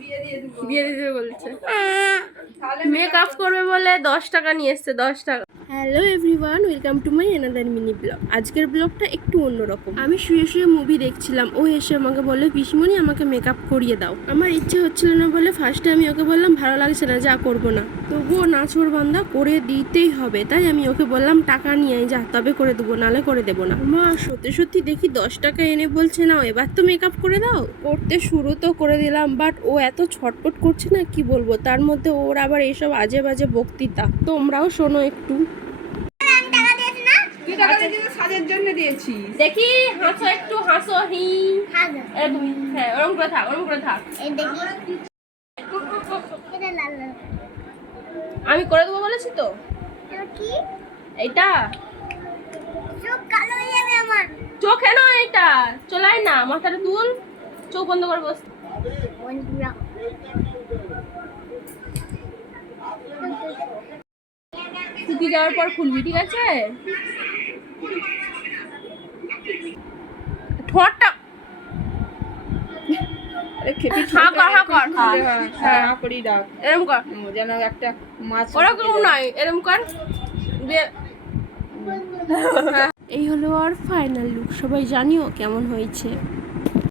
বিয়ে দিয়ে দেবে বলছে। মেকআপ করবে বলে 10 টাকা নিয়ে এসছে, 10 টাকা। Hello everyone, welcome to my another mini blog. আজকের ব্লগটা একটু অন্যরকম। আমি শুয়ে শুয়ে মুভি দেখছিলাম, ও এসে আমাকে বলে পিসমণি আমাকে মেকআপ করিয়ে দাও। আমার ইচ্ছে হচ্ছিল না বলে ফার্স্টে আমি ওকে বললাম ভালো লাগছে না, যা করবো না। তবুও নাছোড় বান্দা করে দিতেই হবে, তাই আমি ওকে বললাম টাকা নিয়ে যা, তবে করে দেবো, নালে করে দেবো না। মা সত্যি সত্যি দেখি 10 টাকা এনে বলছে নাও এবার তো মেকআপ করে দাও। করতে শুরু তো করে দিলাম, বাট ও এত ছটপট করছে না কি বলবো। তার মধ্যে ওর আবার এইসব আজে বাজে বক্তৃতা, তোমরাও শোনো একটু। সাজের জন্য দিয়েছি। দেখি হাসো, একটু হাসো। হি তুমি হ্যাঁ ওরম করে থাক, ওরম করে থাক। আমি করে দেবো বলেছি তো। এইটা চোখ কেন, এটা চলাই না, মাথাটা তুল, চোখ বন্ধ করে বস। শুকিয়ে যাওয়ার পর খুলবি, ঠিক আছে? ঠোঁটটা এরম কর, যেন একটা মাছ ওরকম নয়, এরম কর। এই হলো আর ফাইনাল লুক, সবাই জানিও কেমন হয়েছে।